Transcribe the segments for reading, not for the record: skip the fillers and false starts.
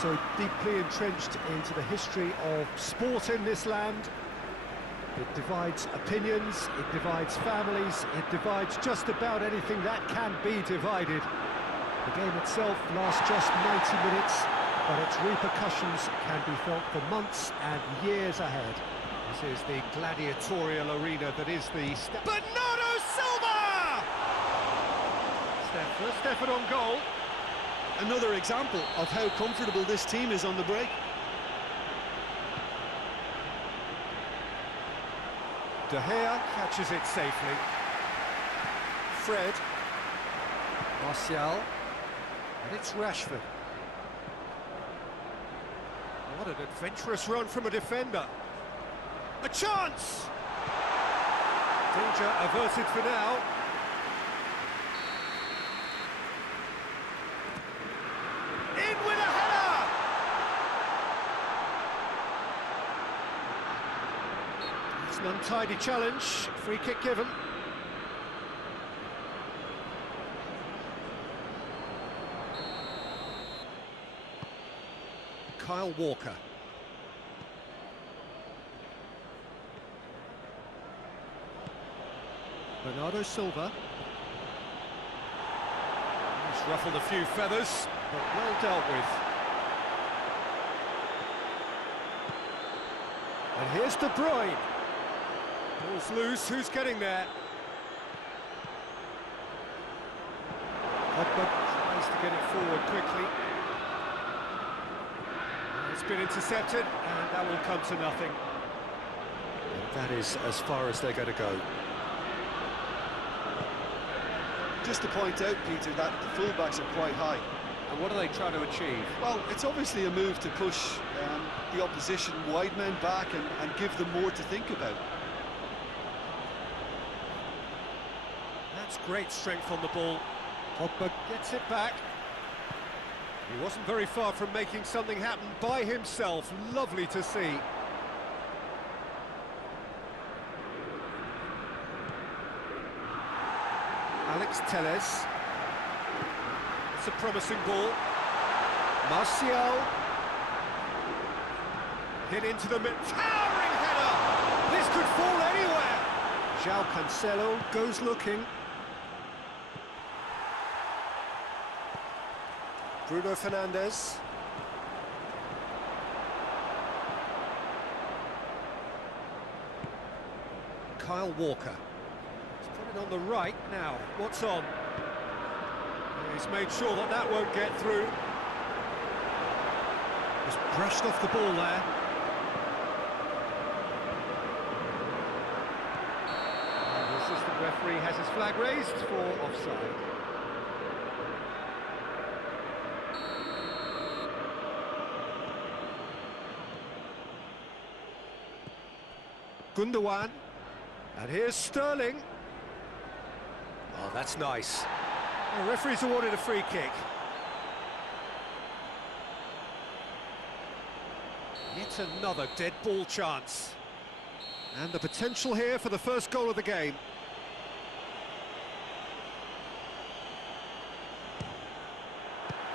so deeply entrenched into the history of sport in this land. It divides opinions, it divides families, it divides just about anything that can be divided. The game itself lasts just 90 minutes, but its repercussions can be felt for months and years ahead. This is the gladiatorial arena that is the... Bernardo Silva! Stefan on goal. Another example of how comfortable this team is on the break. De Gea catches it safely. Fred. Martial. And it's Rashford. What an adventurous run from a defender. A chance! Danger averted for now. In with a header! It's an untidy challenge. Free kick given. Kyle Walker. Bernardo Silva. He's ruffled a few feathers, but well dealt with. And here's De Bruyne. Ball's loose, who's getting there? Pogba tries to get it forward quickly. It's been intercepted, and that will come to nothing. And that is as far as they're going to go. Just to point out, Peter, that the fullbacks are quite high. And what are they trying to achieve? Well, it's obviously a move to push the opposition wide men back and give them more to think about. That's great strength on the ball. Pogba gets it back. He wasn't very far from making something happen by himself. Lovely to see. Alex Telles. It's a promising ball. Martial. Hit into the mid. Towering header! This could fall anywhere! João Cancelo goes looking. Bruno Fernandes. Kyle Walker. He's put it on the right now. What's on? He's made sure that that won't get through. Just brushed off the ball there. And the assistant referee has his flag raised for offside. Gundogan, and here's Sterling. Oh, that's nice. The referee's awarded a free kick. Yet another dead ball chance. And the potential here for the first goal of the game.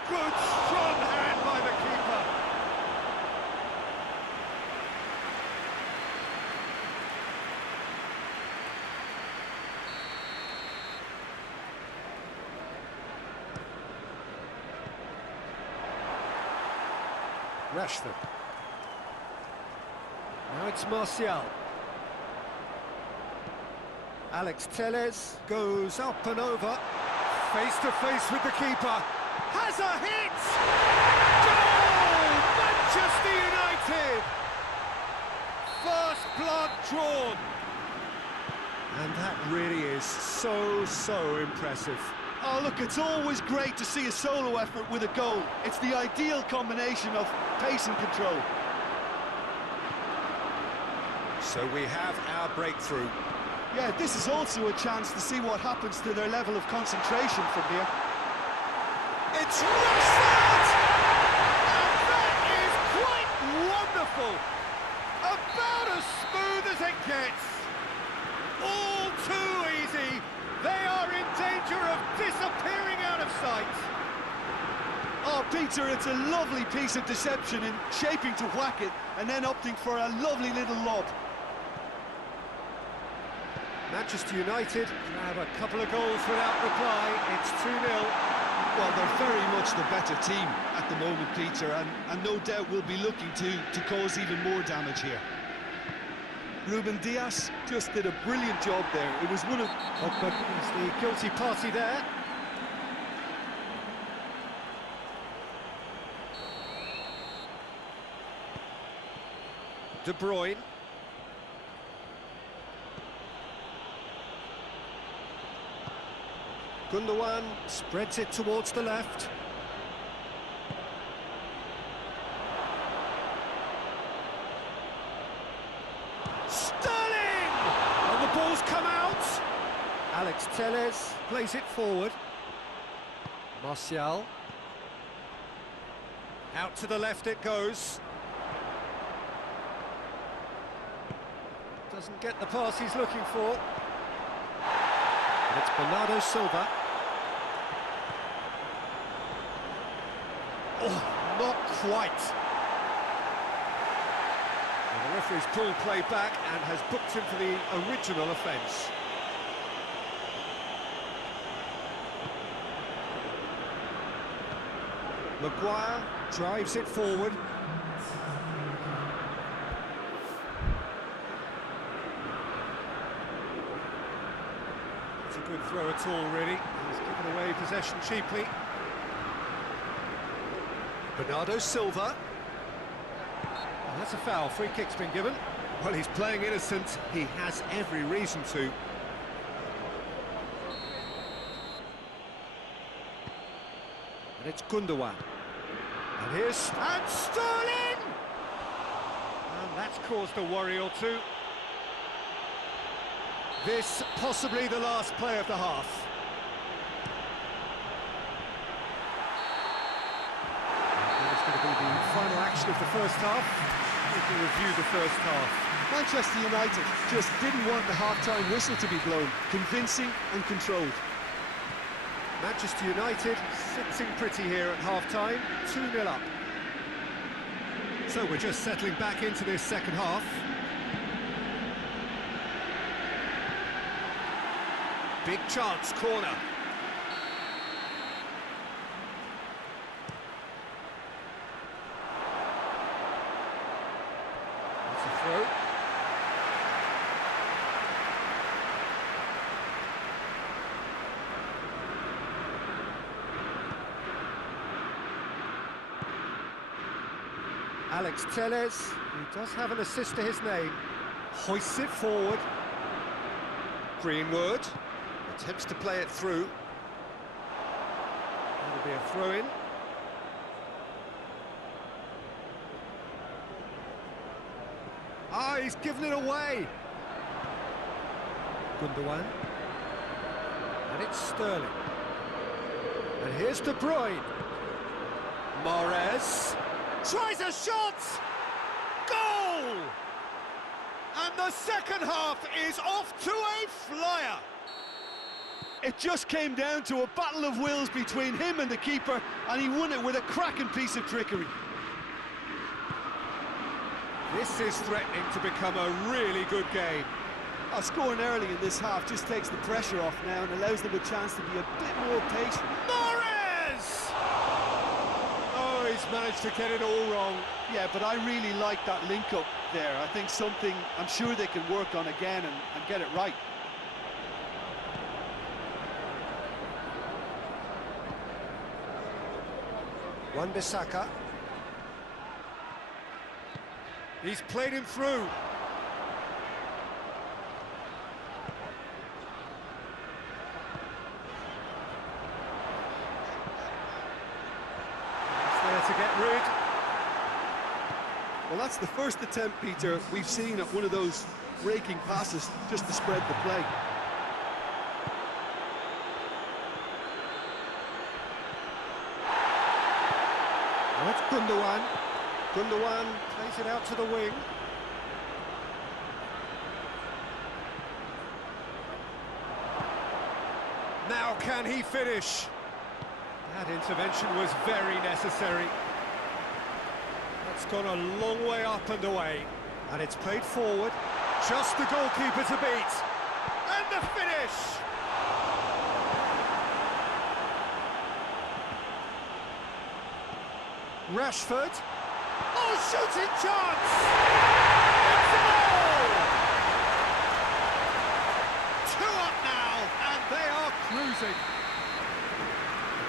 Good, strong hand by the keeper. Rashford. Now it's Martial. Alex Telles goes up and over. Face to face with the keeper. Has a hit! Goal! Manchester United! First blood drawn. And that really is so impressive. Oh, look, it's always great to see a solo effort with a goal. It's the ideal combination of pace and control. So we have our breakthrough. Yeah, this is also a chance to see what happens to their level of concentration from here. It's Rashford! And that is quite wonderful! About as smooth as it gets. All too easy. They are in danger of disappearing out of sight. Oh, Peter, It's a lovely piece of deception in shaping to whack it and then opting for a lovely little lob. Manchester United have a couple of goals without reply. It's 2-0. Well, they're very much the better team at the moment, Peter, and no doubt will be looking to cause even more damage here. Ruben Dias just did a brilliant job there. It was one of... Pogba is the guilty party there. De Bruyne. Gundogan spreads it towards the left. Sterling! And the ball's come out. Alex Telles plays it forward. Martial. Out to the left it goes. Doesn't get the pass he's looking for. And it's Bernardo Silva. Oh, not quite. Well, the referee's pulled play back and has booked him for the original offence. Maguire drives it forward. It's a good throw at all, really. He's given away possession cheaply. Bernardo Silva. Oh, that's a foul. Free kick's been given. Well, he's playing innocent. He has every reason to. And it's Gundogan. And here's... And Sterling! And that's caused a worry or two. This possibly the last play of the half. It's going to be the final action of the first half. We can review the first half. Manchester United just didn't want the half-time whistle to be blown. Convincing and controlled. Manchester United sitting pretty here at half-time, 2-0 up. So we're just settling back into this second half. Big chance, corner. That's a throw. Alex Telles, who does have an assist to his name, hoists it forward. Greenwood attempts to play it through. That'll be a throw-in. Ah, he's given it away. Gundogan. And it's Sterling. And here's De Bruyne. Mahrez tries a shot! Goal! And the second half is off to a flyer. It just came down to a battle of wills between him and the keeper, and he won it with a cracking piece of trickery. This is threatening to become a really good game. Scoring early in this half just takes the pressure off now and allows them a chance to be a bit more patient. Mahrez! Oh, he's managed to get it all wrong. Yeah, but I really like that link-up there. I think something I'm sure they can work on again and get it right. Wan-Bissaka. He's played him through. He's there to get rid. Well, that's the first attempt, Peter, we've seen at one of those raking passes just to spread the play. That's Gundogan. Gundogan plays it out to the wing. Now can he finish? That intervention was very necessary. It's gone a long way up and away. And it's played forward. Just the goalkeeper to beat. And the finish! Rashford. Oh, shooting chance! It's a goal! 2 up now, and they are cruising.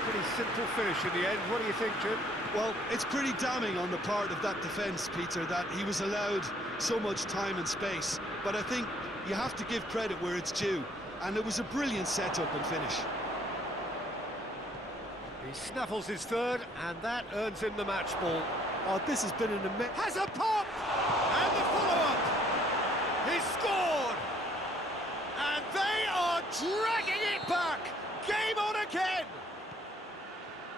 Pretty simple finish in the end. What do you think, Jim? Well, it's pretty damning on the part of that defence, Peter, that he was allowed so much time and space. But I think you have to give credit where it's due, and it was a brilliant setup and finish. He snaffles his third, and that earns him the match ball. Oh, this has been an immense... Has a pop! And the follow-up! He's scored! And they are dragging it back! Game on again!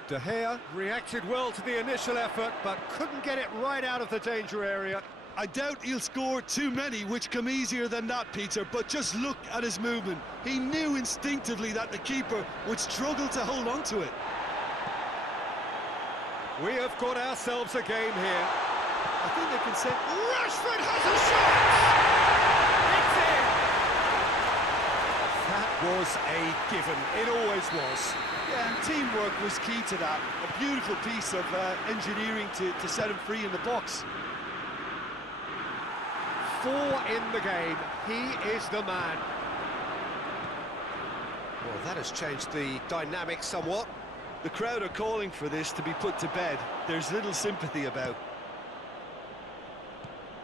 De Gea reacted well to the initial effort, but couldn't get it right out of the danger area. I doubt he'll score too many, which come easier than that, Peter, but just look at his movement. He knew instinctively that the keeper would struggle to hold on to it. We have got ourselves a game here. I think they can say... Rashford has a shot! It's in! That was a given. It always was. Yeah, and teamwork was key to that. A beautiful piece of engineering to set him free in the box. 4 in the game. He is the man. Well, that has changed the dynamic somewhat. The crowd are calling for this to be put to bed. There's little sympathy about.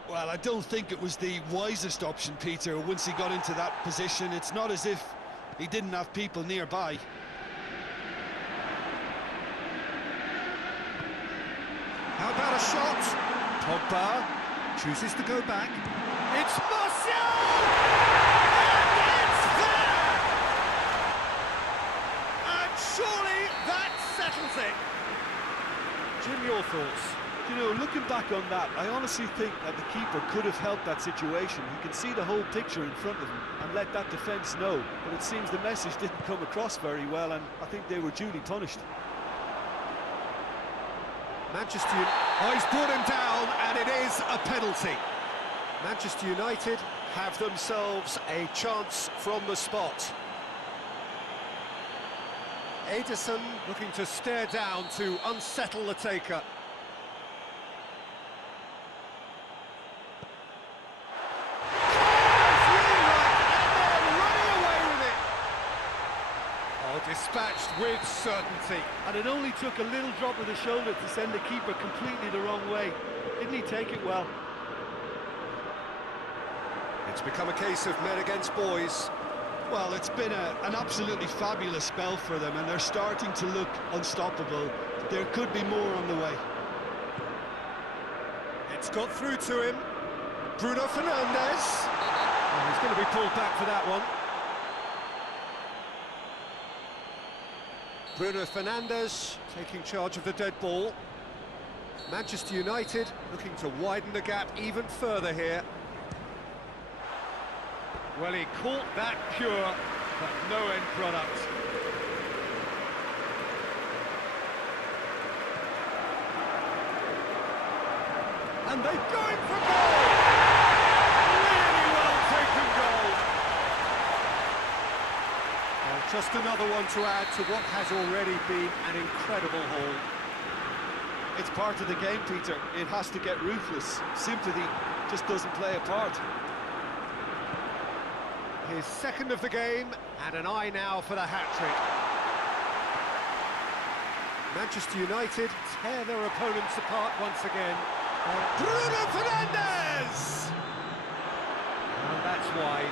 Well, I don't think it was the wisest option, Peter, once he got into that position. It's not as if he didn't have people nearby. How about a shot? Pogba chooses to go back. It's Martial! And it's there! And surely that settles it. Jim, your thoughts? You know, looking back on that, I honestly think that the keeper could have helped that situation. He can see the whole picture in front of him and let that defence know. But it seems the message didn't come across very well, and I think they were duly punished. Manchester United... Oh, he's brought him down, and it is a penalty. Manchester United have themselves a chance from the spot. Ederson looking to stare down to unsettle the taker. Dispatched with certainty. And it only took a little drop of the shoulder to send the keeper completely the wrong way. Didn't he take it well? It's become a case of men against boys. Well, it's been an absolutely fabulous spell for them, and they're starting to look unstoppable. There could be more on the way. It's got through to him. Bruno Fernandes. Oh, he's going to be pulled back for that one. Bruno Fernandes taking charge of the dead ball. Manchester United looking to widen the gap even further here. Well, he caught that pure, but no end product. And they're going for goal! Really well taken goal! Well, just another one to add to what has already been an incredible haul. It's part of the game, Peter. It has to get ruthless. Sympathy just doesn't play a part. His second of the game, and an eye now for the hat-trick. Manchester United tear their opponents apart once again. Bruno Fernandes! And that's wide.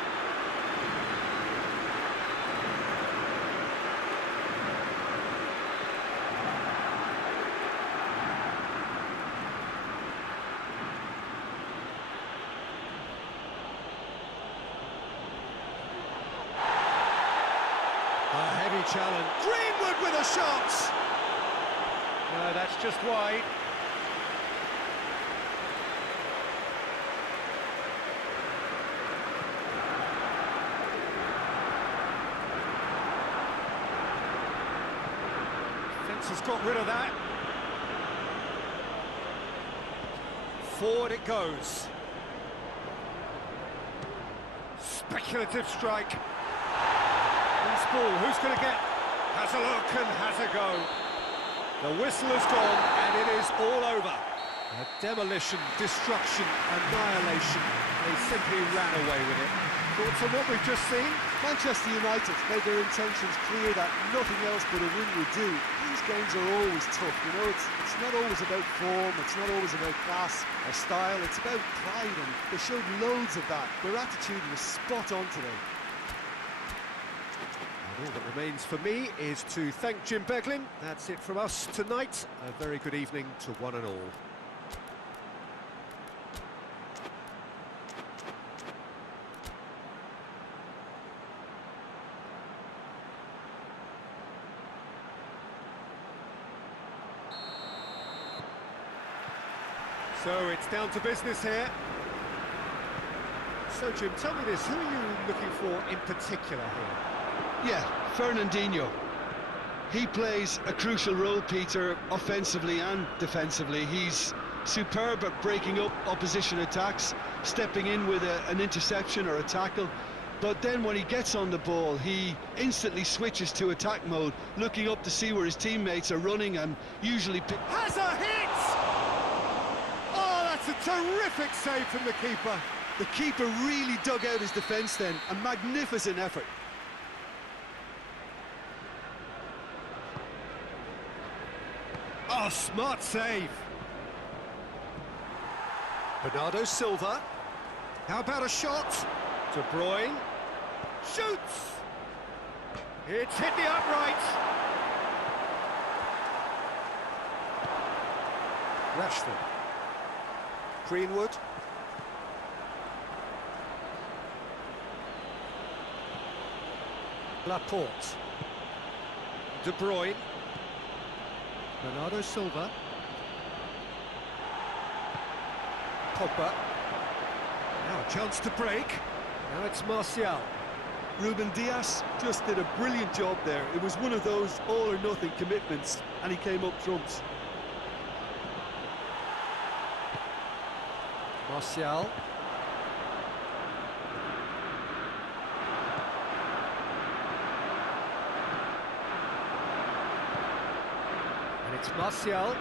Challenge. Greenwood with a shot! No, that's just wide. Defence has got rid of that. Forward it goes. Speculative strike. Loose ball, who's going to get? Has a look and has a go. The whistle has gone and it is all over. A demolition, destruction, annihilation. They simply ran away with it. Thoughts on what we've just seen? Manchester United made their intentions clear that nothing else but a win would do. These games are always tough, you know, it's not always about form, it's not always about class or style, it's about pride, and they showed loads of that. Their attitude was spot on today. And all that remains for me is to thank Jim Beglin. That's it from us tonight. A very good evening to one and all. So it's down to business here. So Jim, tell me this, who are you looking for in particular here? Yeah, Fernandinho. He plays a crucial role, Peter, offensively and defensively. He's superb at breaking up opposition attacks, stepping in with an interception or a tackle. But then when he gets on the ball, he instantly switches to attack mode, looking up to see where his teammates are running and usually... Has a hit! Oh, that's a terrific save from the keeper. The keeper really dug out his defence then, a magnificent effort. Oh, smart save. Bernardo Silva. How about a shot? De Bruyne. Shoots! It's hit the upright. Rashford. Greenwood. Laporte. De Bruyne. Bernardo Silva. Pogba. Now a chance to break. Now it's Martial. Ruben Dias just did a brilliant job there. It was one of those all-or-nothing commitments, and he came up trumps. Martial. And it's Martial.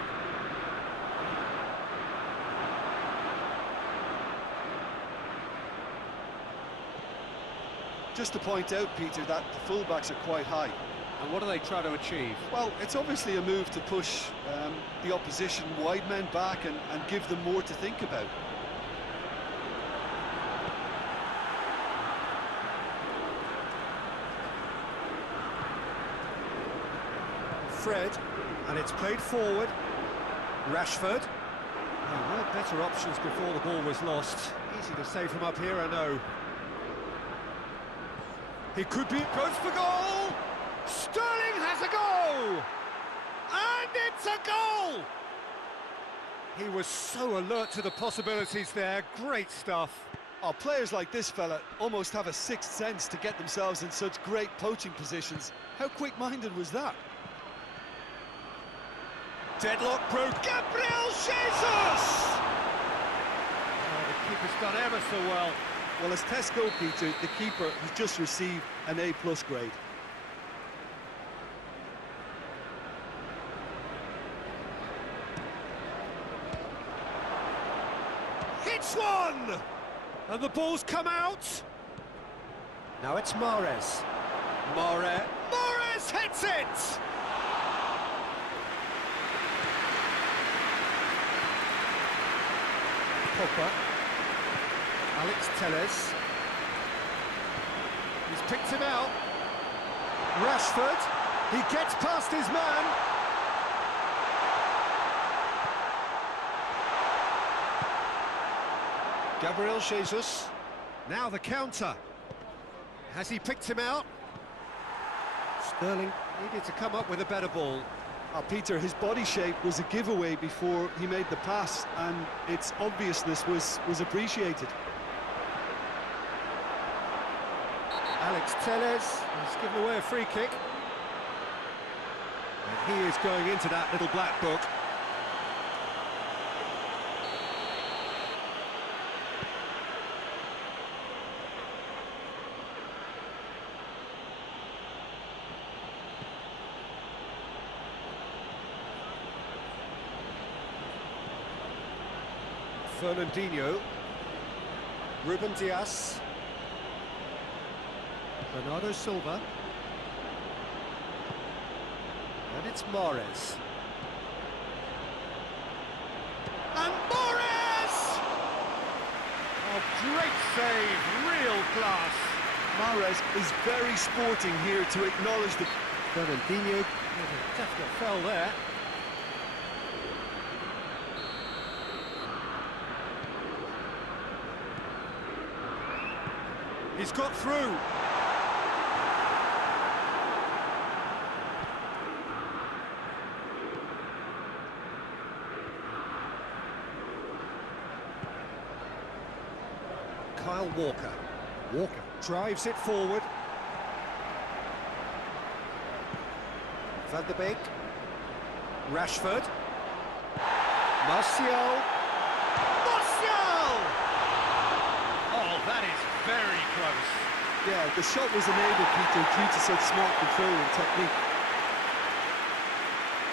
Just to point out, Peter, that the fullbacks are quite high. And what are they trying to achieve? Well, it's obviously a move to push the opposition wide men back and give them more to think about. Fred, and it's played forward. Rashford. Oh, there were better options before the ball was lost. Easy to say from up here, I know. He could be... Goes for goal! Sterling has a goal! And it's a goal! He was so alert to the possibilities there. Great stuff. Oh, players like this fella almost have a sixth sense to get themselves in such great poaching positions. How quick-minded was that? Deadlock broke. Gabriel Jesus! Oh, the keeper's done ever so well. Well, as tests go, Peter, the keeper has just received an A+ grade. Hits one! And the ball's come out. Now it's Mahrez. Mahrez hits it! Pogba. Alex Telles. He's picked him out. Rashford. He gets past his man. Gabriel Jesus. Now the counter. Has he picked him out? Sterling needed to come up with a better ball. Oh, Peter, his body shape was a giveaway before he made the pass, and its obviousness was appreciated. Alex Telles has given away a free kick. And he is going into that little black book. Fernandinho. Ruben Dias. Bernardo Silva. And it's Mahrez. And Mahrez! Oh, great save, real class. Mahrez is very sporting here to acknowledge the... Fernandinho, a definite foul there. He's got through. Kyle Walker. Walker drives it forward. Van der Beek. Rashford. Martial. Martial! Oh, that is very close. Yeah, the shot was enabled, Peter, due to such smart control and technique.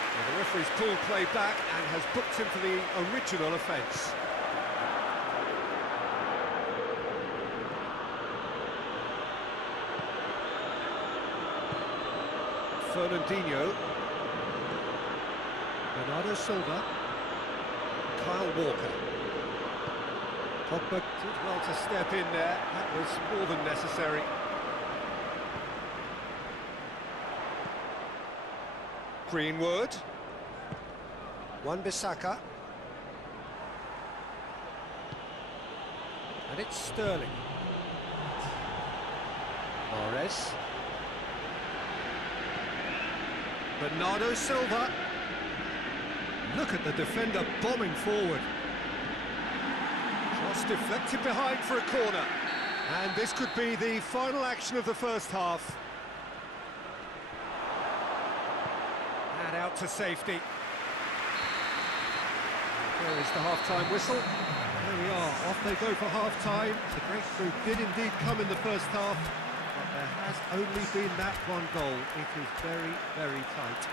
Well, the referee's pulled play back and has booked him for the original offence. Fernandinho. Bernardo Silva. Kyle Walker. Pogba did well to step in there. That was more than necessary. Greenwood. Wan-Bissaka. And it's Sterling. Mahrez. Bernardo Silva. Look at the defender bombing forward. Cross deflected behind for a corner. And this could be the final action of the first half. And out to safety. There is the half-time whistle. There we are, off they go for half-time. The breakthrough did indeed come in the first half, but there has only been that one goal. It is very, very tight.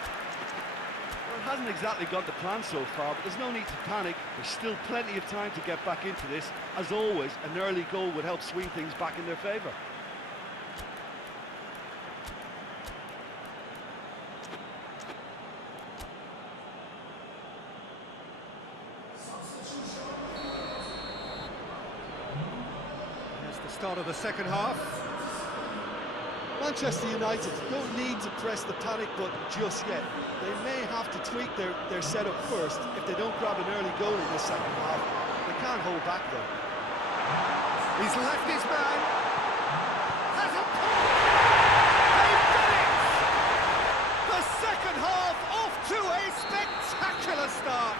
Well, it hasn't exactly got the plan so far, but there's no need to panic. There's still plenty of time to get back into this. As always, an early goal would help swing things back in their favour. There's the start of the second half. Manchester United don't need to press the panic button just yet. They may have to tweak their setup first if they don't grab an early goal in this second half. They can't hold back though. He's left his man. Has a pull. They've done it! The second half off to a spectacular start.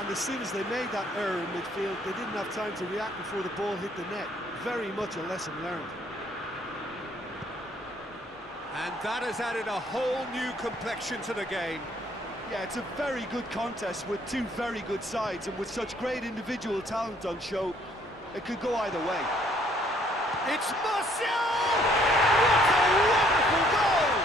And as soon as they made that error in midfield, they didn't have time to react before the ball hit the net. Very much a lesson learned. And that has added a whole new complexion to the game. Yeah, it's a very good contest with two very good sides, and with such great individual talent on show, it could go either way. It's Martial! What a wonderful goal!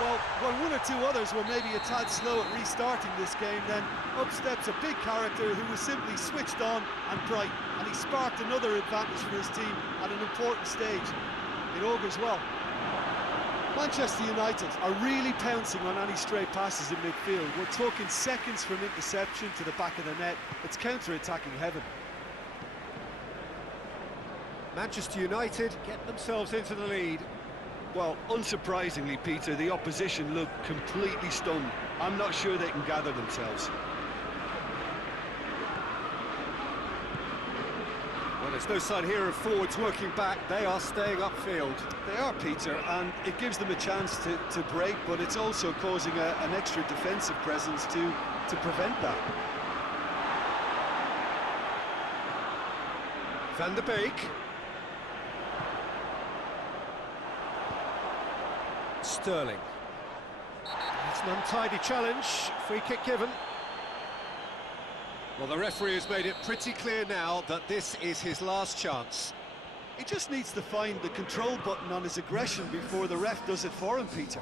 Well, when one or two others were maybe a tad slow at restarting this game, then up steps a big character who was simply switched on and bright, and he sparked another advantage for his team at an important stage. It augurs well. Manchester United are really pouncing on any stray passes in midfield. We're talking seconds from interception to the back of the net. It's counter-attacking heaven. Manchester United get themselves into the lead. Well, unsurprisingly, Peter, the opposition look completely stunned. I'm not sure they can gather themselves. Well, there's no sign here of forwards working back. They are staying upfield. They are, Peter, and it gives them a chance to break, but it's also causing an extra defensive presence to prevent that. Van der Beek. Sterling. It's an untidy challenge. Free kick given. Well, the referee has made it pretty clear now that this is his last chance. He just needs to find the control button on his aggression before the ref does it for him, Peter.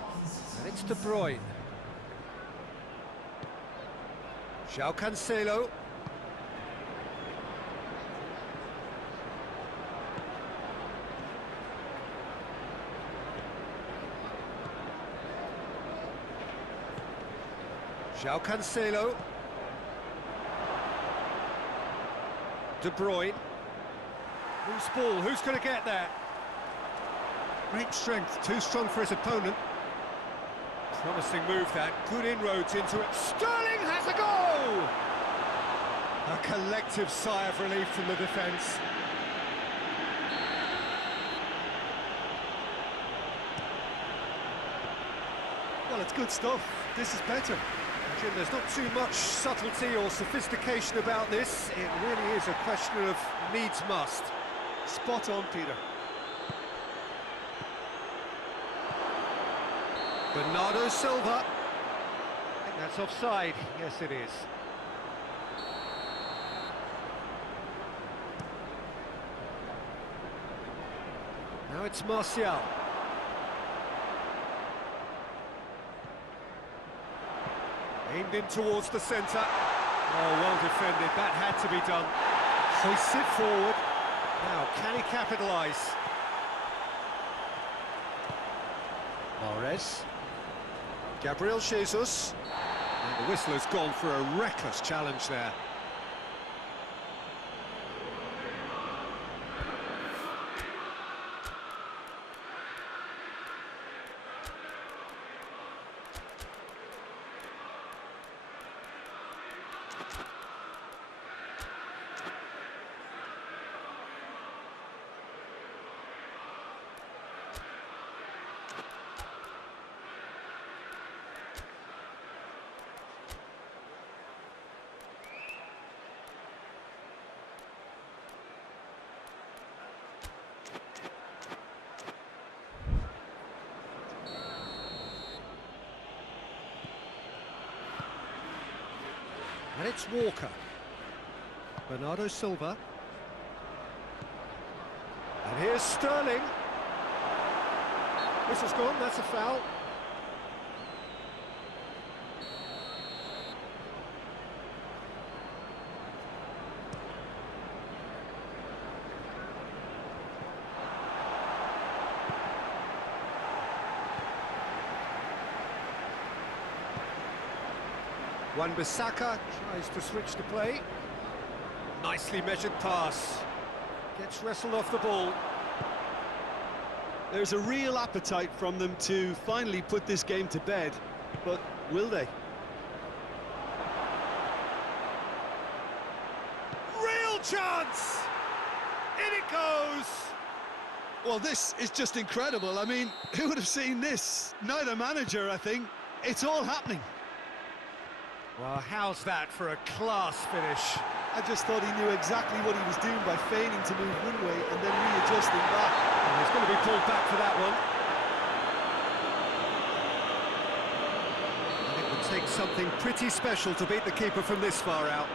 And it's De Bruyne. João Cancelo. João Cancelo. De Bruyne. Loose ball, who's going to get there? Great strength, too strong for his opponent. Promising move that, good inroads into it. Sterling has a goal! A collective sigh of relief from the defence. Well, it's good stuff. This is better. Jim, there's not too much subtlety or sophistication about this. It really is a question of needs must. Spot on, Peter. Bernardo Silva. I think that's offside. Yes, it is. Now it's Martial. Aimed in towards the centre. Oh, well defended. That had to be done. Hoists it forward. Now, can he capitalise? Mahrez. Gabriel Jesus. And the whistle has gone for a reckless challenge there. And it's Walker. Bernardo Silva. And here's Sterling. Whistle's gone, that's a foul. Wan-Bissaka tries to switch the play. Nicely measured pass. Gets wrestled off the ball. There's a real appetite from them to finally put this game to bed, but will they? Real chance! In it goes! Well, this is just incredible. I mean, who would have seen this? Neither manager, I think. It's all happening. Well, how's that for a class finish? I just thought he knew exactly what he was doing by feigning to move one way and then readjusting back. And he's going to be pulled back for that one. And it would take something pretty special to beat the keeper from this far out.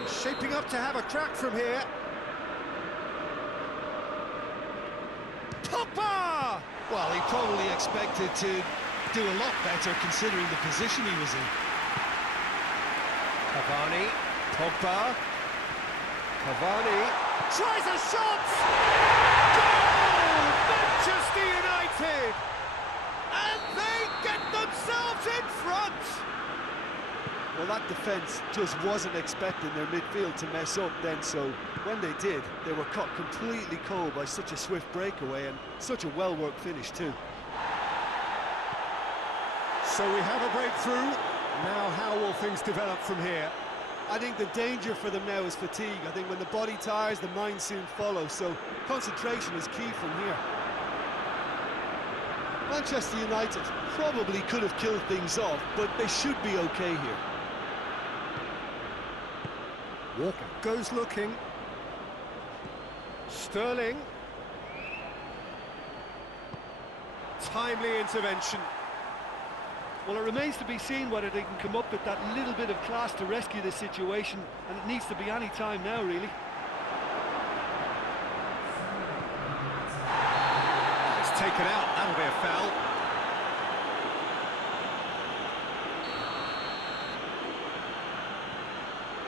He's shaping up to have a crack from here. Pogba! Well, he probably expected to do a lot better considering the position he was in. Cavani, Pogba, Cavani, tries a shot! Goal! Manchester United! And they get themselves in front! Well, that defence just wasn't expecting their midfield to mess up then, so when they did, they were caught completely cold by such a swift breakaway and such a well-worked finish too. So we have a breakthrough. Now how will things develop from here? I think the danger for them now is fatigue. I think when the body tires, the mind soon follows, so concentration is key from here. Manchester United probably could have killed things off, but they should be okay here. Walker goes looking. Sterling. Timely intervention. Well, it remains to be seen whether they can come up with that little bit of class to rescue this situation, and it needs to be any time now, really. It's taken out, that'll be a foul.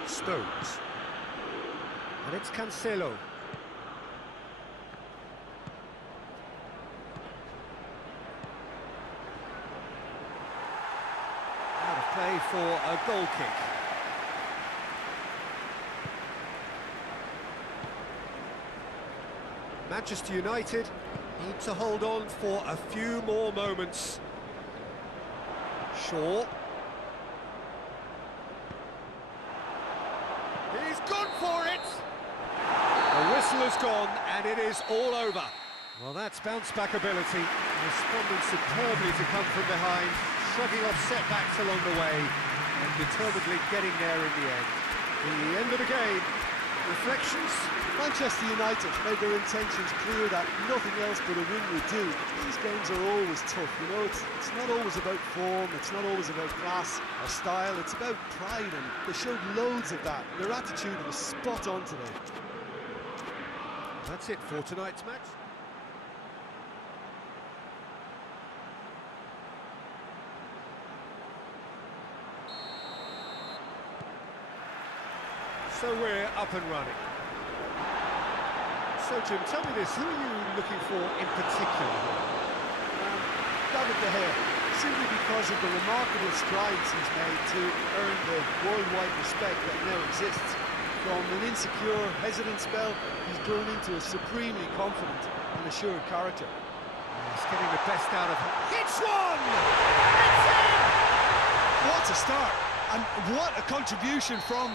Stones. And it's Cancelo. for a goal kick. Manchester United need to hold on for a few more moments. Shaw. He's gone for it! The whistle has gone and it is all over. Well, that's bounce-back ability. Responding superbly to come from behind, shrugging off setbacks along the way, and determinedly getting there in the end. The end of the game. Reflections? Manchester United made their intentions clear that nothing else but a win would do. These games are always tough, you know, it's not always about form, it's not always about class or style, it's about pride, and they showed loads of that. Their attitude was spot on today. That's it for tonight's match. So we're up and running. So Jim, tell me this, who are you looking for in particular here? David De Gea, simply because of the remarkable strides he's made to earn the worldwide respect that now exists. From an insecure, hesitant spell, he's grown into a supremely confident and assured character. He's getting the best out of him. Hits one! It's in! What a start! And what a contribution from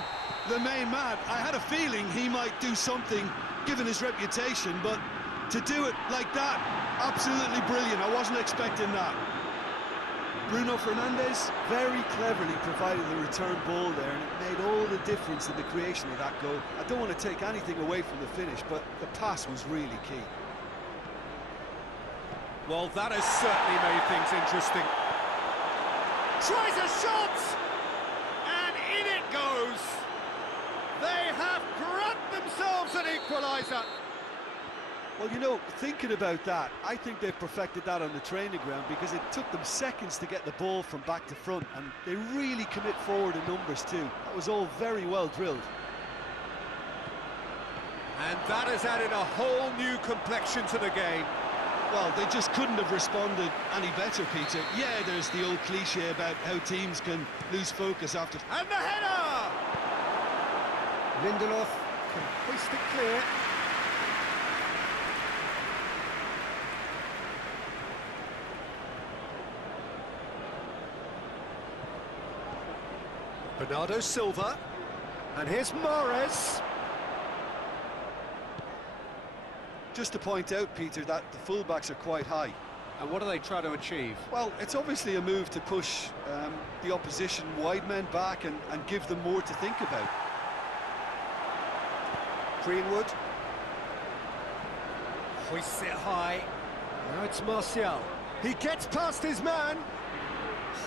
the main man. I had a feeling he might do something, given his reputation, but to do it like that, absolutely brilliant. I wasn't expecting that. Bruno Fernandes very cleverly provided the return ball there, and it made all the difference in the creation of that goal. I don't want to take anything away from the finish, but the pass was really key. Well, that has certainly made things interesting. Tries a shot! And in it goes! They have grabbed themselves an equaliser! Well, you know, thinking about that, I think they've perfected that on the training ground, because it took them seconds to get the ball from back to front, and they really commit forward in numbers too. That was all very well drilled. And that has added a whole new complexion to the game. Well, they just couldn't have responded any better, Peter. Yeah, there's the old cliche about how teams can lose focus after... And the header! Lindelof can hoist it clear. Bernardo Silva, and here's Mahrez. Just to point out, Peter, that the fullbacks are quite high. And what do they try to achieve? Well, it's obviously a move to push the opposition wide men back and give them more to think about. Greenwood. Hoists it high. Now it's Martial. He gets past his man.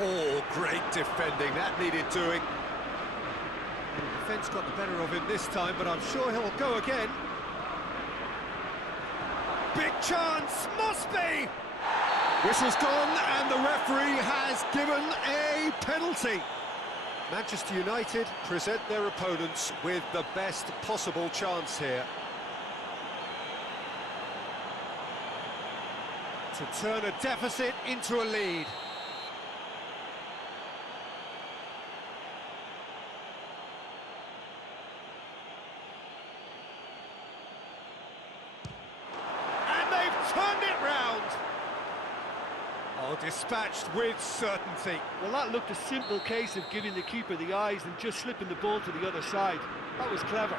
Oh, great defending. That needed doing. The defence got the better of him this time, but I'm sure he'll go again. Big chance, must be! Whistle's gone, and the referee has given a penalty. Manchester United present their opponents with the best possible chance here to turn a deficit into a lead. Turned it round. Oh, dispatched with certainty. Well, that looked a simple case of giving the keeper the eyes and just slipping the ball to the other side. That was clever.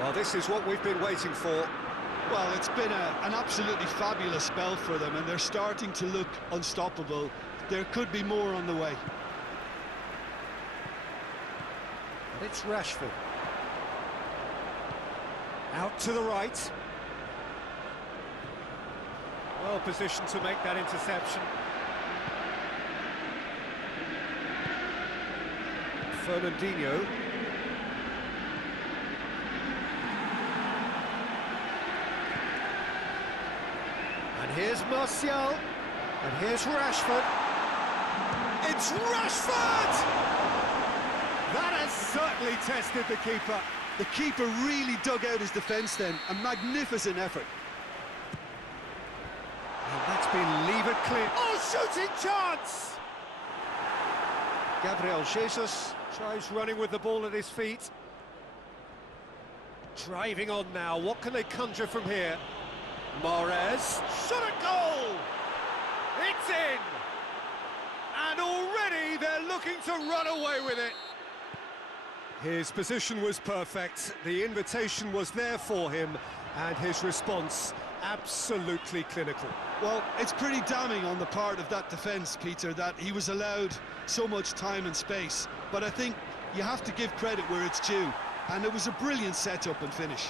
Well, this is what we've been waiting for. Well, it's been an absolutely fabulous spell for them, and they're starting to look unstoppable. There could be more on the way. And it's Rashford. Out to the right. Well positioned to make that interception. Fernandinho. And here's Martial. And here's Rashford. It's Rashford! That has certainly tested the keeper. The keeper really dug out his defence then. A magnificent effort. And that's been levered clear. Oh, shooting chance! Gabriel Jesus tries running with the ball at his feet. Driving on now, what can they conjure from here? Mahrez, shot at goal! It's in! And already they're looking to run away with it. His position was perfect, the invitation was there for him, and his response absolutely clinical. Well, it's pretty damning on the part of that defence, Peter, that he was allowed so much time and space. But I think you have to give credit where it's due, and it was a brilliant setup and finish.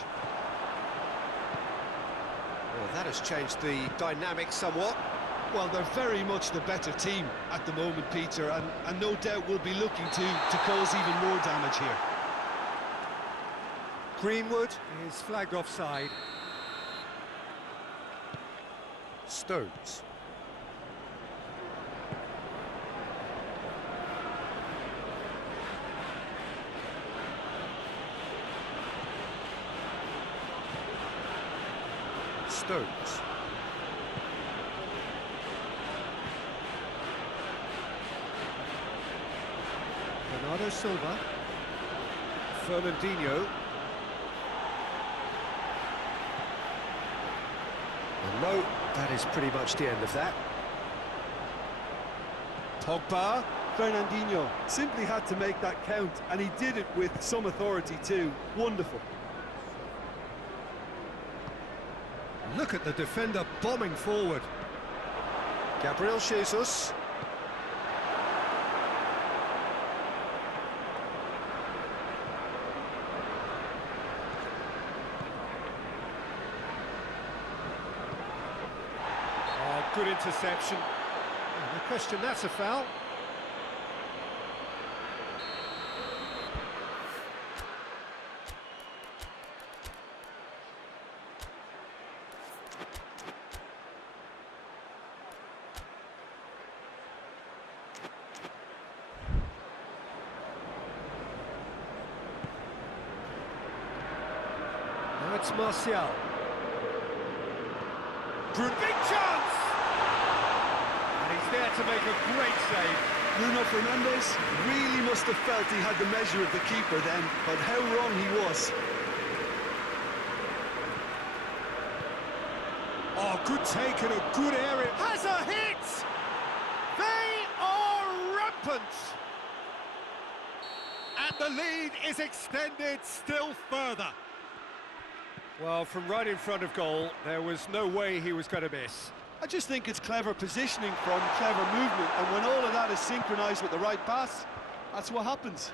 Well, that has changed the dynamic somewhat. Well, they're very much the better team at the moment, Peter, and no doubt will be looking to cause even more damage here. Greenwood is flagged offside. Stones. Stones. Bernardo Silva. Fernandinho. No, that is pretty much the end of that. Pogba. Fernandinho simply had to make that count, and he did it with some authority too. Wonderful. Look at the defender bombing forward. Gabriel Jesus. Oh, good interception. No question, that's a foul. Now it's Martial. Big chance! And he's there to make a great save. Bruno Fernandes really must have felt he had the measure of the keeper then, but how wrong he was. Oh, good take and a good area. Has a hit! They are rampant! And the lead is extended still further. Well, from right in front of goal, there was no way he was going to miss. I just think it's clever positioning from clever movement, and when all of that is synchronised with the right pass, that's what happens.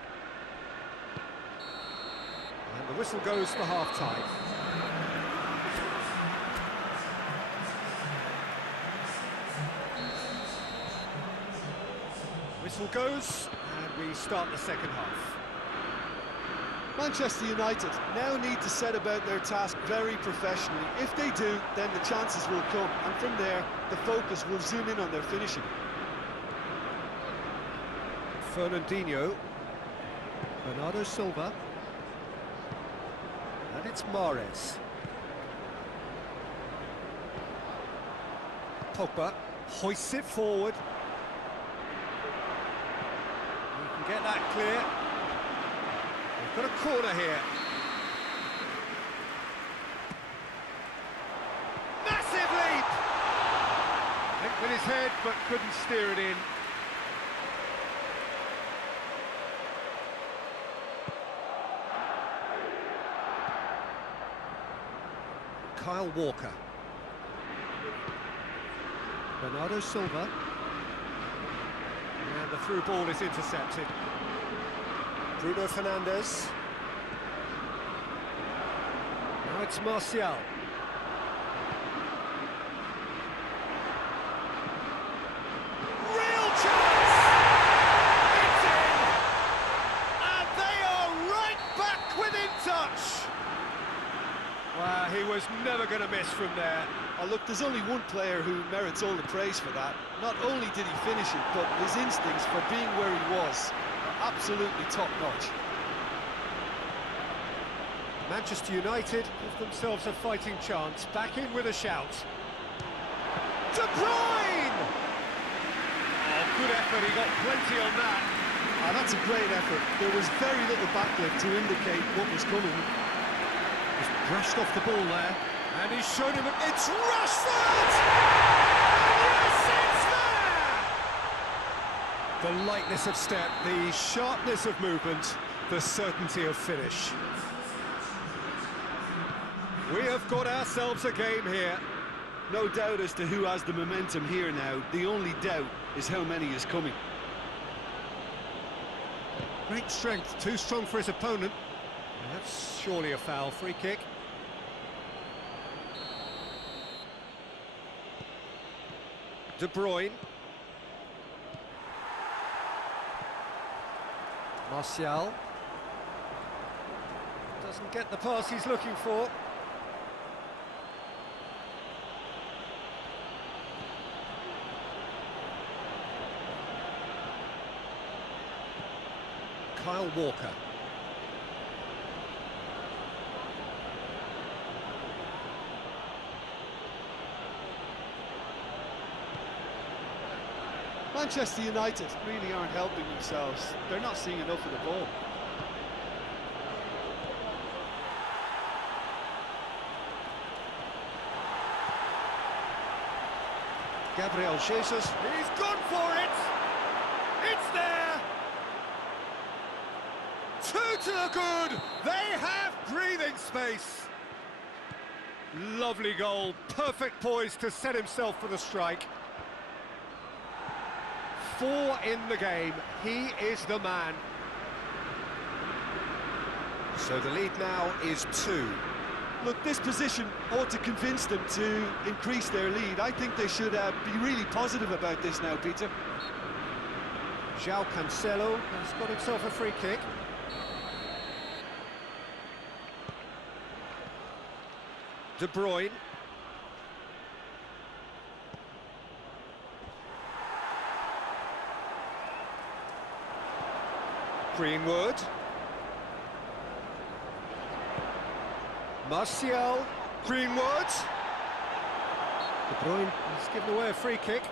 And the whistle goes for half-time. Whistle goes, and we start the second half. Manchester United now need to set about their task very professionally. If they do, then the chances will come, and from there, the focus will zoom in on their finishing. Fernandinho. Bernardo Silva. And it's Mahrez. Pogba hoists it forward. He can get that clear. Got a corner here. Massive leap! Hit with his head, but couldn't steer it in. Kyle Walker. Bernardo Silva. And the through ball is intercepted. Bruno Fernandes. Now it's Martial. Real chance! It's in! And they are right back within touch! Wow, he was never going to miss from there. Oh, look, there's only one player who merits all the praise for that. Not only did he finish it, but his instincts for being where he was, absolutely top-notch. Manchester United give themselves a fighting chance. Back in with a shout. De Bruyne! Oh, good effort, he got plenty on that. Ah, that's a great effort. There was very little backlift to indicate what was coming. He's brushed off the ball there, and he's shown him it's Rashford! And yes, it's there! The lightness of step, the sharpness of movement, the certainty of finish. We have got ourselves a game here. No doubt as to who has the momentum here now. The only doubt is how many is coming. Great strength, too strong for his opponent. That's surely a foul. Free kick. De Bruyne. Martial. Doesn't get the pass he's looking for. Kyle Walker. Manchester United really aren't helping themselves. They're not seeing enough of the ball. Gabriel Jesus. He's gone for it! It's there! Two to the good! They have breathing space! Lovely goal, perfect poise to set himself for the strike. 4 in the game, he is the man. So the lead now is 2. Look, this position ought to convince them to increase their lead. I think they should be really positive about this now, Peter. João Cancelo has got himself a free kick. De Bruyne. Greenwood. Martial. Greenwood. De Bruyne has given away a free kick.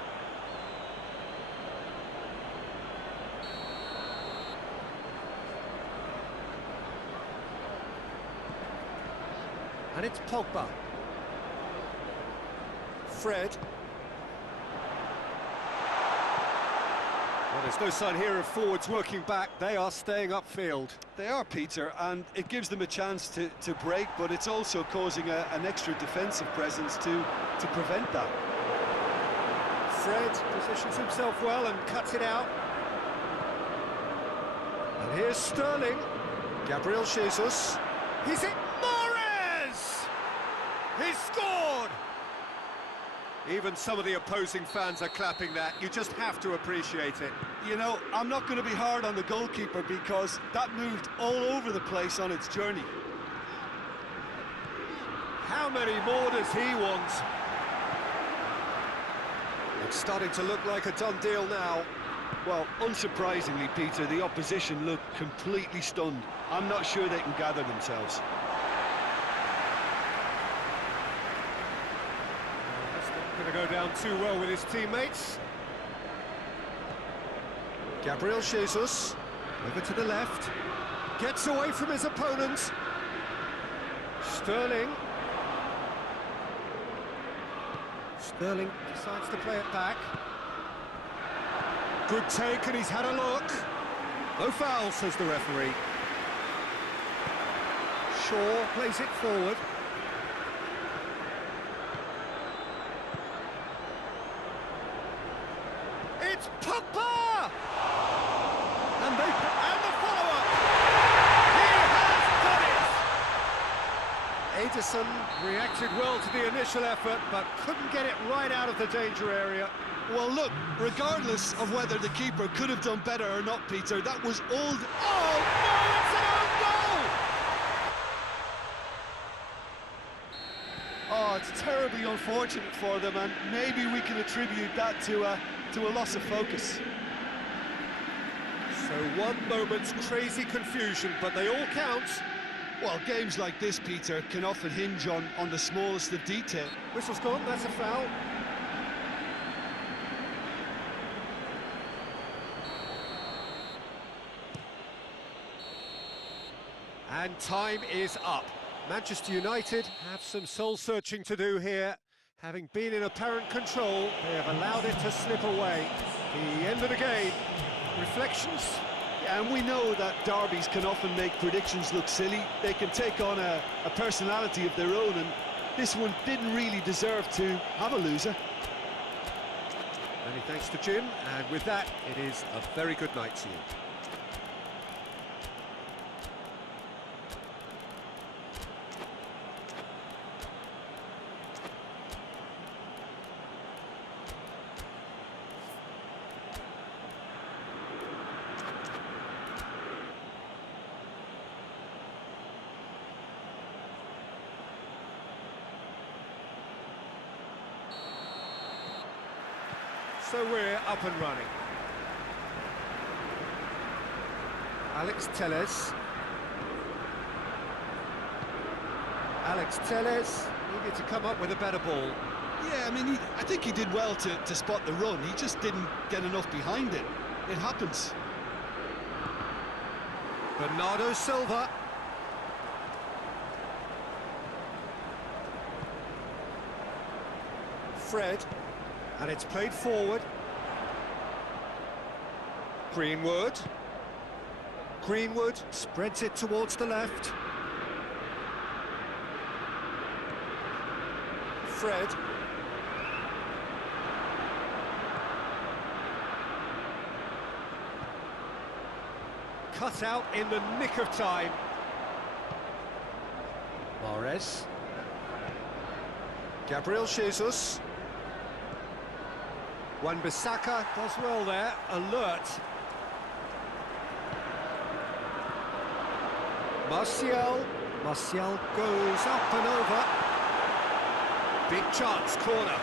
And it's Pogba. Fred. Well, there's no sign here of forwards working back. They are staying upfield. They are, Peter, and it gives them a chance to break, but it's also causing an extra defensive presence to prevent that. Fred positions himself well and cuts it out. And here's Sterling. Gabriel Jesus. He's it. He's scored! Even some of the opposing fans are clapping that. You just have to appreciate it. You know, I'm not going to be hard on the goalkeeper because that moved all over the place on its journey. How many more does he want? It's starting to look like a done deal now. Well, unsurprisingly, Peter, the opposition look completely stunned. I'm not sure they can gather themselves. Going to go down too well with his teammates. Gabriel Jesus, over to the left, gets away from his opponent. Sterling. Sterling decides to play it back. Good take, and he's had a look. No foul, says the referee. Shaw plays it forward. It's Pogba! And the follow-up! He has done it! Ederson reacted well to the initial effort, but couldn't get it right out of the danger area. Well, look, regardless of whether the keeper could have done better or not, Peter, that was all... Oh, no, it's an own goal! Oh, it's terribly unfortunate for them, and maybe we can attribute that to a loss of focus. So one moment's crazy confusion, but they all count. Well, games like this, Peter, can often hinge on the smallest of detail. Whistle's gone, that's a foul. And time is up. Manchester United have some soul-searching to do here. Having been in apparent control, they have allowed it to slip away. The end of the game. Reflections? Yeah, and we know that derbies can often make predictions look silly. They can take on a personality of their own, and this one didn't really deserve to have a loser. Many thanks to Jim, and with that, it is a very good night to you. So we're up and running. Alex Telles. Alex Telles needed to come up with a better ball. Yeah, I mean, I think he did well to spot the run. He just didn't get enough behind it. It happens. Bernardo Silva. Fred. And it's played forward. Greenwood. Greenwood spreads it towards the left. Fred. Cut out in the nick of time. Mahrez. Gabriel Jesus. Wan-Bissaka does well there, alert. Martial. Martial goes up and over. Big chance, corner.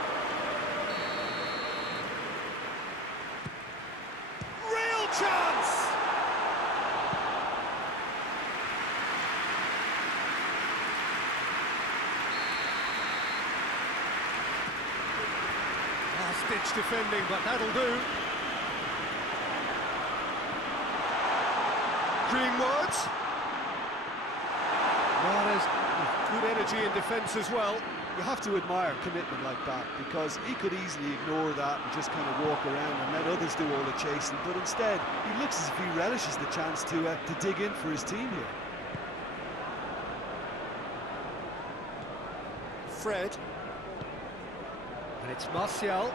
Real chance! Last-ditch defending, but that'll do. Greenwood. Mahrez with good energy in defence as well. You have to admire commitment like that, because he could easily ignore that and just kind of walk around and let others do all the chasing, but instead he looks as if he relishes the chance to dig in for his team here. Fred. And it's Martial.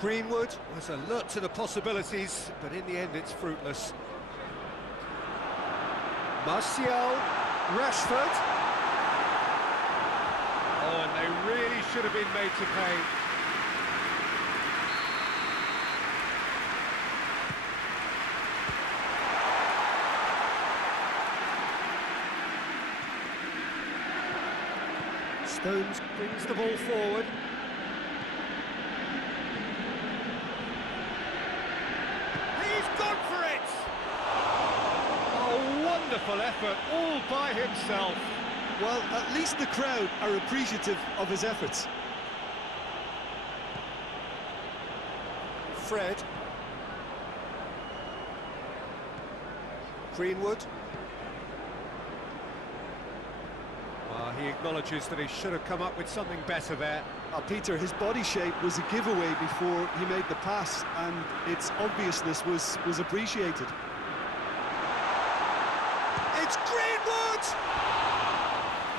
Greenwood was alert to the possibilities, but in the end it's fruitless. Martial. Rashford. Oh, and they really should have been made to pay. Stones brings the ball forward. He's gone for it! Oh, wonderful effort, all by himself. Well, at least the crowd are appreciative of his efforts. Fred. Greenwood. Well, he acknowledges that he should have come up with something better there. Peter, his body shape was a giveaway before he made the pass, and its obviousness was appreciated. It's Greenwood!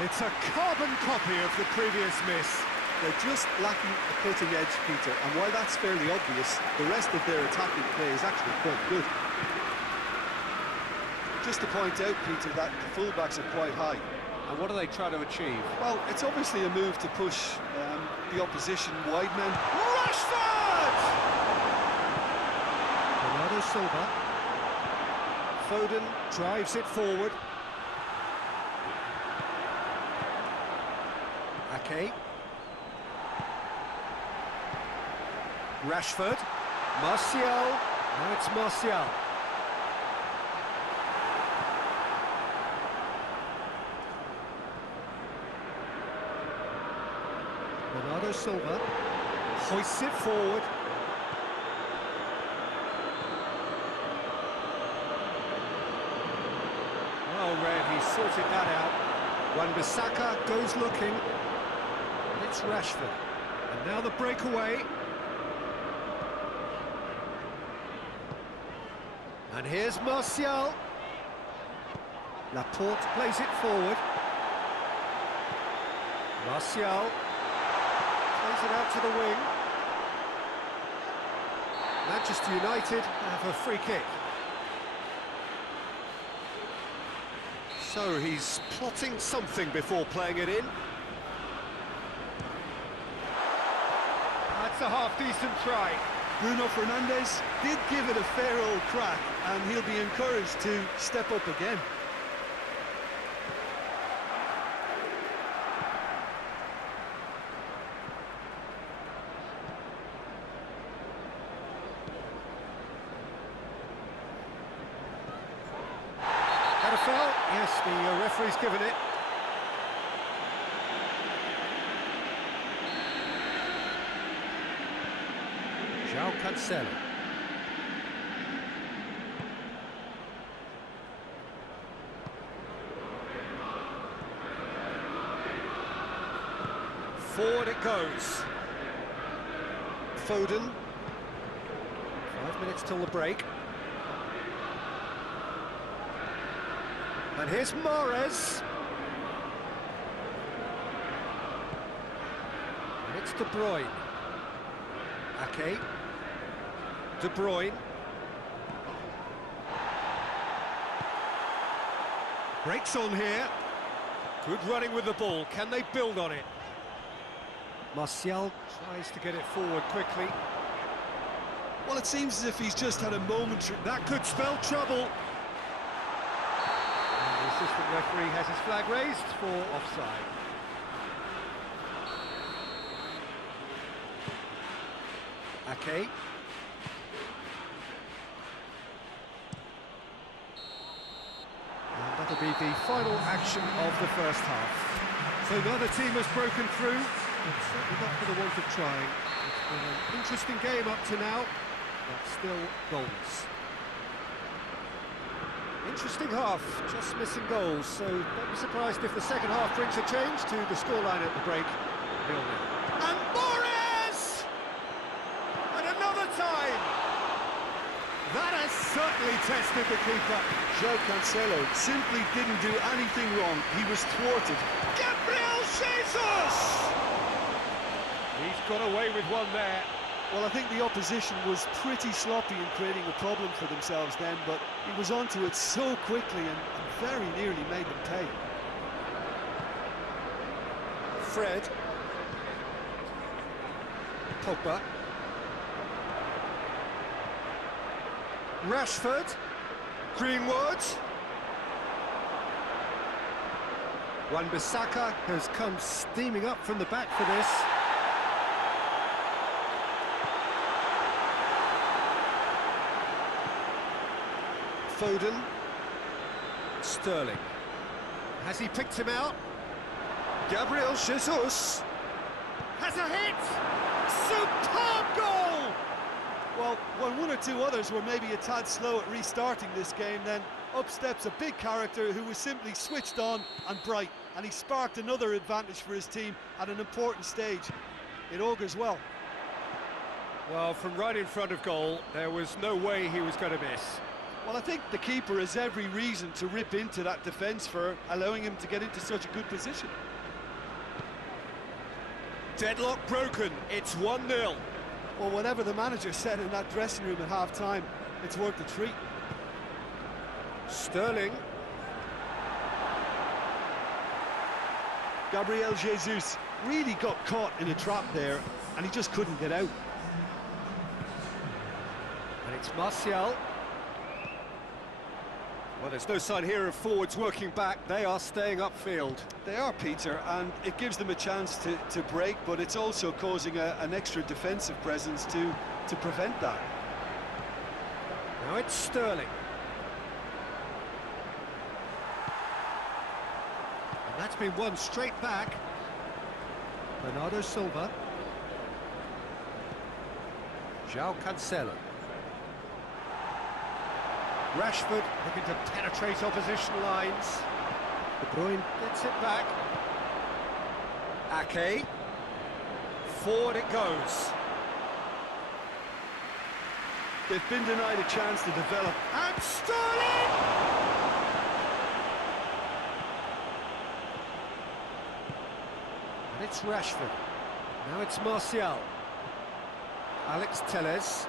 It's a carbon copy of the previous miss. They're just lacking a cutting edge, Peter, and while that's fairly obvious, the rest of their attacking play is actually quite good. Just to point out, Peter, that the fullbacks are quite high. And what do they try to achieve? Well, it's obviously a move to push the opposition wide men. Rashford! Bernardo Silva. Foden drives it forward. Ake. Rashford. Martial. Now it's Martial. Bernardo Silva hoists it forward. red, he's sorted that out. Wan-Bissaka goes looking, and it's Rashford. And now the breakaway. And here's Martial. Laporte plays it forward. Martial plays it out to the wing. Manchester United have a free kick. So he's plotting something before playing it in. That's a half-decent try. Bruno Fernandes did give it a fair old crack, and he'll be encouraged to step up again. Had a foul? Yes, the referee's given it. João Cancelo. Forward it goes. Foden. 5 minutes till the break. And here's Mahrez. And it's De Bruyne. Ake. De Bruyne. Breaks on here. Good running with the ball. Can they build on it? Martial tries to get it forward quickly. Well, it seems as if he's just had a momentary... That could spell trouble. And the assistant referee has his flag raised for offside. Ake. And that'll be the final action of the first half. So neither team has broken through, but certainly not for the want of trying. It's been an interesting game up to now, but still goals. Interesting half, just missing goals, so don't be surprised if the second half brings a change to the scoreline at the break. 0-0. And Mahrez! And another time! That has certainly tested the keeper. João Cancelo simply didn't do anything wrong. He was thwarted. Gabriel Jesus! He's got away with one there. Well, I think the opposition was pretty sloppy in creating a problem for themselves then, but he was onto it so quickly and very nearly made them pay. Fred. Pogba. Rashford. Greenwood. Wan-Bissaka has come steaming up from the back for this. Foden. Sterling. Has he picked him out? Gabriel Jesus. Has a hit! Superb goal! Well, when one or two others were maybe a tad slow at restarting this game, then up steps a big character who was simply switched on and bright, and he sparked another advantage for his team at an important stage. It augurs well. Well, from right in front of goal, there was no way he was going to miss. Well, I think the keeper has every reason to rip into that defence for allowing him to get into such a good position. Deadlock broken, it's 1-0. Well, whatever the manager said in that dressing room at half-time, it's worth the treat. Sterling. Gabriel Jesus really got caught in a trap there, and he just couldn't get out. And it's Martial. Well, there's no sign here of forwards working back. They are staying upfield. They are, Peter, and it gives them a chance to break, but it's also causing an extra defensive presence to prevent that. Now it's Sterling. And that's been won straight back. Bernardo Silva. João Cancelo. Rashford looking to penetrate opposition lines. De Bruyne gets it back. Ake. Forward it goes. They've been denied a chance to develop. And Sterling! And it's Rashford. Now it's Martial. Alex Telles.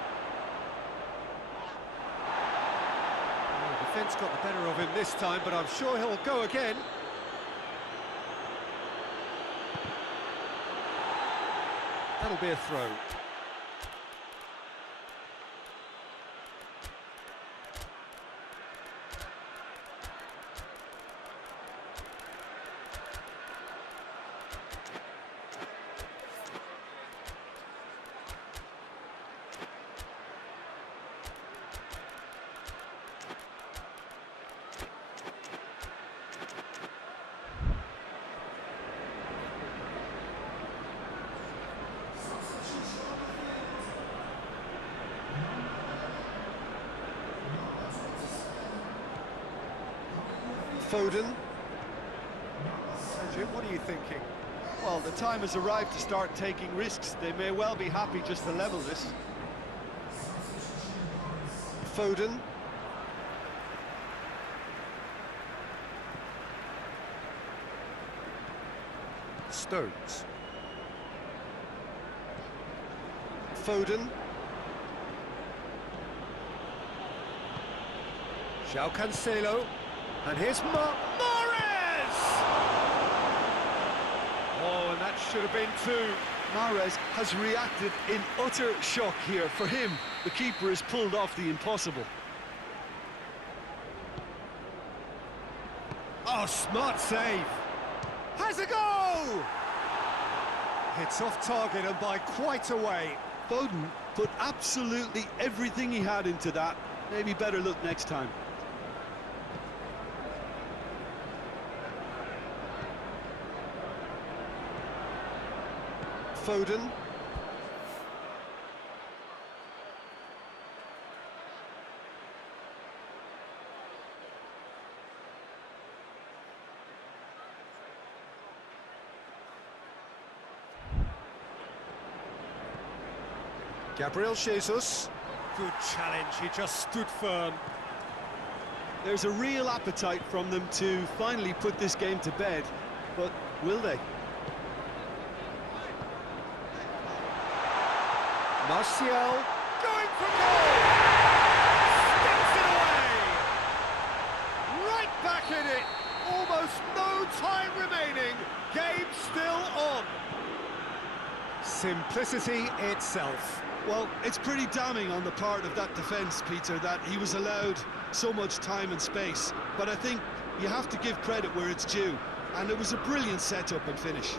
The defence got the better of him this time, but I'm sure he'll go again. That'll be a throw. Foden. Jim, what are you thinking? Well, the time has arrived to start taking risks. They may well be happy just to level this. Foden. Stones. Foden. João Cancelo. And here's Mahrez! Oh, and that should have been two. Mahrez has reacted in utter shock here. For him, the keeper has pulled off the impossible. Oh, smart save. Has a go! It's off target and by quite a way. Foden put absolutely everything he had into that. Maybe better look next time. Foden. Gabriel Jesus. Good challenge, he just stood firm. There's a real appetite from them to finally put this game to bed, but will they? Martial going for goal! Sticks it away! Right back in it! Almost no time remaining. Game still on. Simplicity itself. Well, it's pretty damning on the part of that defence, Peter, that he was allowed so much time and space. But I think you have to give credit where it's due. And it was a brilliant setup and finish.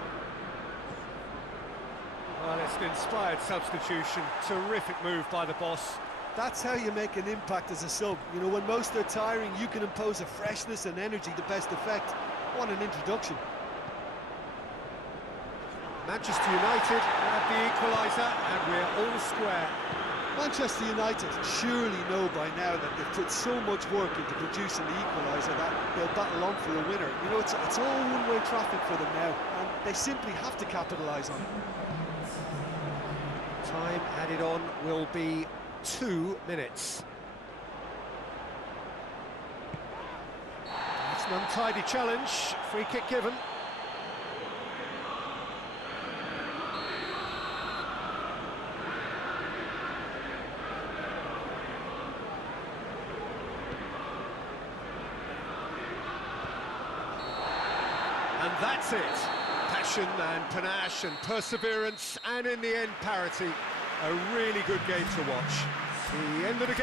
Well, it's an inspired substitution. Terrific move by the boss. That's how you make an impact as a sub. You know, when most are tiring, you can impose a freshness and energy to best effect. What an introduction. Manchester United have the equaliser, and we're all square. Manchester United surely know by now that they've put so much work into producing the equaliser that they'll battle on for a winner. You know, it's all one-way traffic for them now, and they simply have to capitalise on it. Time added on will be 2 minutes. It's an untidy challenge, free kick given. And that's it. Passion and panache and perseverance, and in the end parity. A really good game to watch. The end of the game.